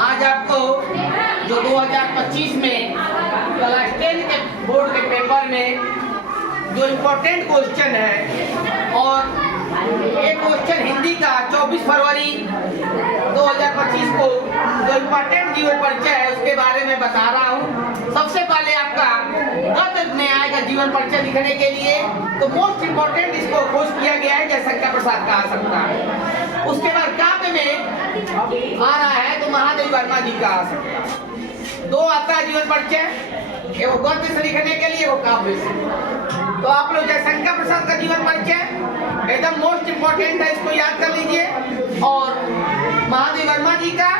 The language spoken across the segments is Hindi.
आज आपको जो 2025 में क्लास 10 के बोर्ड के पेपर में जो इम्पोर्टेंट क्वेश्चन है, और एक क्वेश्चन हिंदी का 24 फरवरी 2025 को जो इम्पोर्टेंट जीवन परिचय है उसके बारे में बता रहा हूँ। सबसे पहले आपका गद्य में आएगा जीवन परिचय लिखने के लिए, तो मोस्ट इम्पोर्टेंट इसको खोज किया गया है जयशंकर प्रसाद का आ सकता है। उसके बाद काव्य में आ रहा है तो महादेवी वर्मा जी का आ सकता है। दो आता है जीवन परिचय, वो गद्य से लिखने के लिए, वो काव्य से। तो आप लोग जयशंकर प्रसाद का जीवन परिचय एकदम मोस्ट इम्पोर्टेंट है, इसको याद कर लीजिए। और महादेवी वर्मा जी का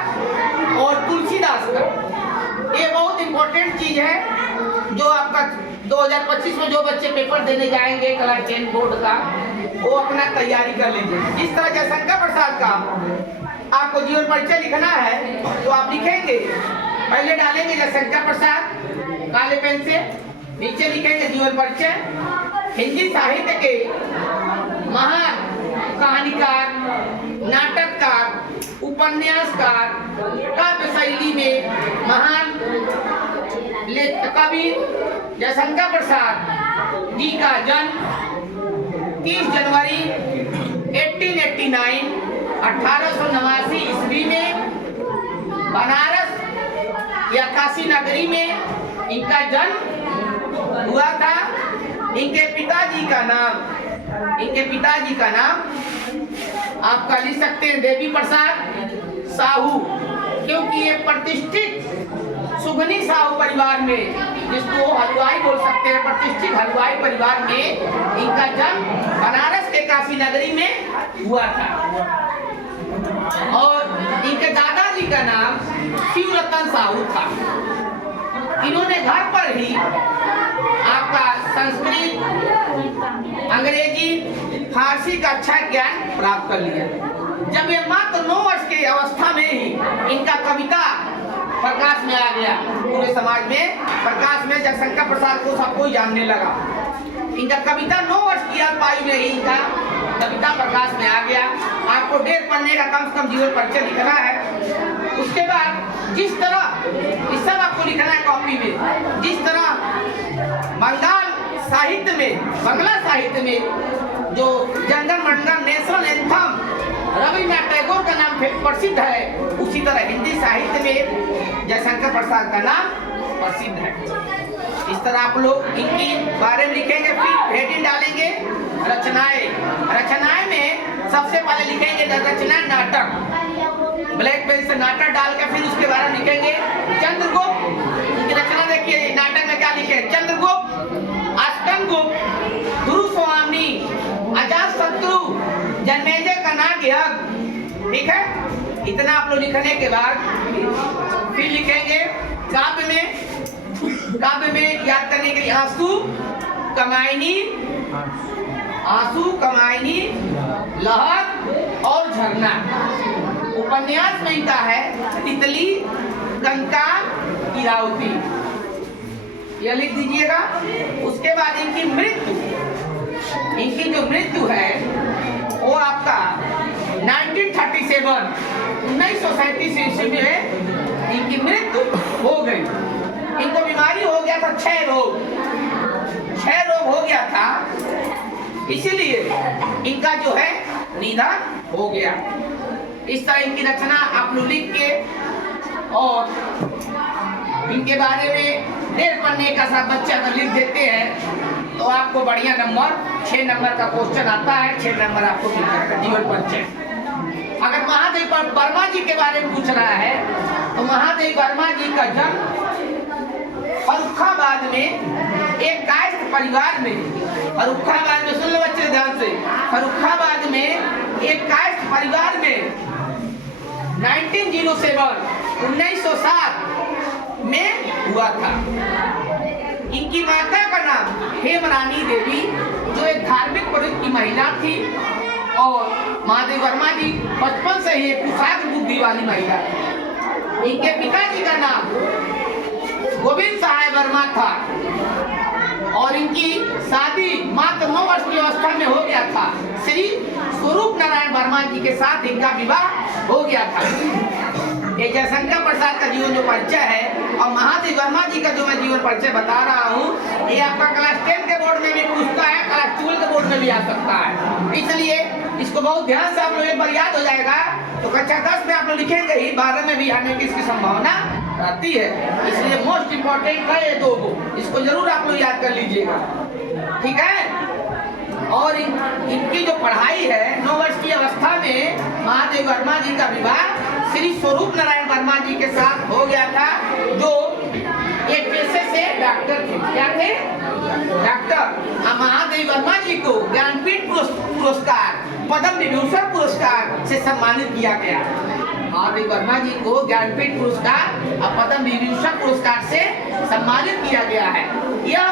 और तुलसीदास का, ये बहुत इम्पोर्टेंट चीज है जो आपका 2025 में जो बच्चे पेपर देने जाएंगे क्लास 10 बोर्ड का, वो अपना तैयारी कर लीजिए। जिस तरह जयशंकर प्रसाद का आपको जीवन परिचय लिखना है तो आप लिखेंगे, पहले डालेंगे जयशंकर प्रसाद काले पेन से, नीचे लिखेंगे जीवन परिचय। हिंदी साहित्य के महान कहानीकार, नाटककार, उपन्यासकार, काव्य शैली में महान कवि जयशंकर प्रसाद जी का जन्म 30 जनवरी 1889 1889 ईस्वी में बनारस या काशी नगरी में इनका जन्म हुआ था। इनके पिताजी का नाम आपका लिख सकते हैं देवी प्रसाद साहू, क्योंकि ये प्रतिष्ठित सुगनी साहू परिवार में, जिसको हलवाई बोल सकते हैं, प्रतिष्ठित हलवाई परिवार में इनका जन्म बनारस के काशी नगरी में हुआ था। और इनके दादाजी का नाम शिवरतन साहू था। इन्होंने घर पर ही आपका संस्कृत, अंग्रेजी, फारसी का अच्छा ज्ञान प्राप्त कर लिया। जब ये मात्र 9 वर्ष की अवस्था में ही इनका कविता प्रकाश में आ गया, पूरे समाज में प्रकाश में जयशंकर प्रसाद को सबको जानने लगा। इनका कविता 9 वर्ष की आयु में ही इनका कविता प्रकाश में आ गया। आपको 1.5 पन्ने का कम से कम जीवन परिचय लिखना है। उसके बाद जिस तरह इस सब आपको लिखना है कॉपी में, जिस तरह बंगाल साहित्य में, बांग्ला साहित्य में जो जनगण मंडन नेशनल एंथम रविन्द्रनाथ टैगोर का नाम प्रसिद्ध है, उसी तरह हिंदी साहित्य में जयशंकर प्रसाद का नाम प्रसिद्ध है। इस तरह आप लोग इनके बारे में लिखेंगे, फिर हेडिंग डालेंगे रचनाएं में सबसे पहले लिखेंगे रचना नाटक, ब्लैक पेन से नाटक डाल के फिर उसके बारे में लिखेंगे चंद्रगुप्त। उनकी रचना देखिए, नाटक में क्या लिखे, चंद्रगुप्त, अष्टमगुप्त, गुरुस्वामी, अजातशत्रु, जन्मेजय का नाग यज्ञ। ठीक है, इतना आप लोग लिखने के बाद फिर लिखेंगे काव्य में याद करने के लिए आंसू, कमायनी, लहर और झरना। उपन्यास में इनका है तितली, कंकाल, इरावती, यह लिख दीजिएगा। उसके बाद इनकी जो मृत्यु है वो आपका 1937 ईस्वी में इनकी मृत्यु हो गई। इनको बीमारी हो गया था, क्षय रोग हो गया था, इसीलिए इनका जो है निधन हो गया। इस तरह इनकी रचना आप लोग लिख के और इनके बारे में 1.5 पन्ने का सा बच्चा अगर लिख देते हैं तो आपको बढ़िया नंबर 6 नंबर का क्वेश्चन आता है, 6 नंबर आपको मिल जाएगा जीवन परिचय। अगर महादेवी वर्मा जी के बारे में पूछ रहा है तो महादेवी वर्मा जी का जन्म फर्रुखाबाद में एक कायस्थ परिवार में, फर्रुखाबाद में, सुन लो बच्चे ध्यान से, फर्रुखाबाद में एक कायस्थ परिवार में 1907 में हुआ था। इनकी माता का नाम हेमरानी देवी, जो एक धार्मिक प्रवृत्ति की महिला थी, और महादेवी वर्मा जी बचपन से ही एक कुशाग्र बुद्धि वाली महिला थी। इनके पिताजी का नाम गोविंद सहाय वर्मा था और इनकी शादी मात्र 9 वर्ष की अवस्था में हो गया था। श्री स्वरूप नारायण वर्मा जी के साथ इनका विवाह हो गया था। ये जयशंकर प्रसाद का जीवन जो परिचय है और महादेव वर्मा जी का जो मैं जीवन परिचय बता रहा हूँ, ये आपका क्लास 10 के बोर्ड में भी पूछता है, क्लास 12 के बोर्ड में भी आ सकता है। इसलिए इसको बहुत ध्यान से आप लोग एक बार याद हो जाएगा तो कक्षा 10 में आप लोग लिखेंगे ही, 12 में भी आने की इसकी संभावना रहती है। इसलिए मोस्ट इम्पोर्टेंट है ये दो बुक, इसको जरूर आप लोग याद कर लीजिएगा, ठीक है। और इनकी जो पढ़ाई है 9 वर्ष की अवस्था में महादेव वर्मा जी का विवाह श्री स्वरूप नारायण वर्मा जी के साथ हो गया था, जो एक पेशे से डॉक्टर थे। क्या थे? डॉक्टर। महादेव वर्मा जी को ज्ञानपीठ पुरस्कार, पद्म विभूषण पुरस्कार से सम्मानित किया गया। महादेव वर्मा जी को ज्ञानपीठ पुरस्कार और पद्म विभूषण पुरस्कार से सम्मानित किया गया है। यह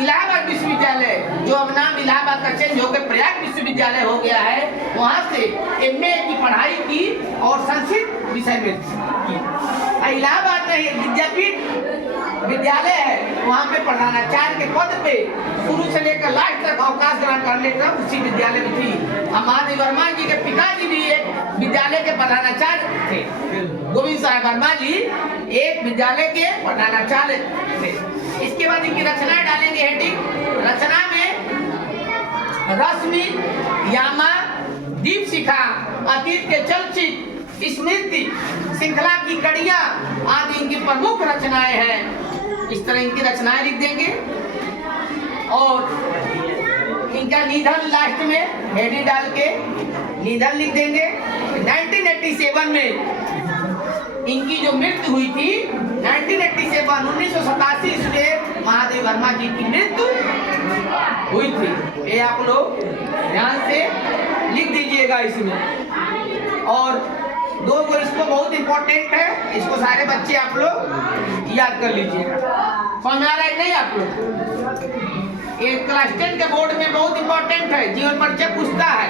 इलाहाबाद विश्वविद्यालय, जो अब नाम इलाहाबाद का चेंज होकर प्रयाग विश्वविद्यालय हो गया है, वहाँ से MA की पढ़ाई की और संस्कृत विषय में की। इलाहाबाद में विद्यापीठ विद्यालय है, वहाँ पे प्रधानाचार्य के पद पे शुरू से लेकर लास्ट तक अवकाश ग्रहण करने का उसी विद्यालय में थी। महादेव वर्मा जी के पिताजी भी एक विद्यालय के प्रधानाचार्य थे। गोविंद साहब वर्मा जी एक विद्यालय के प्रधानाचार्य थे। इसके बाद इनकी रचनाएं डालेंगे हेडिंग। रचना में रश्मि, यामा, दीपशिखा, अतीत के चलचित्र, स्मृति, श्रृंखला की कड़ियां आदि इनकी प्रमुख रचनाएं हैं। इस तरह इनकी रचनाएं लिख देंगे और इनका निधन लास्ट में हेडिंग डाल के निधन लिख देंगे। 1987 में इनकी जो मृत्यु हुई थी 1987 ईस्वी में महादेव वर्मा जी की मृत्यु हुई थी। ये आप लोग ध्यान से लिख दीजिएगा इसमें। और दो को इसको बहुत इंपॉर्टेंट है, इसको सारे बच्चे आप लोग याद कर लीजिएगा। समझ आ रहा है नहीं आप लोग? ये क्लास 10 के बोर्ड में बहुत इंपॉर्टेंट है, जीवन परिचय पूछता है।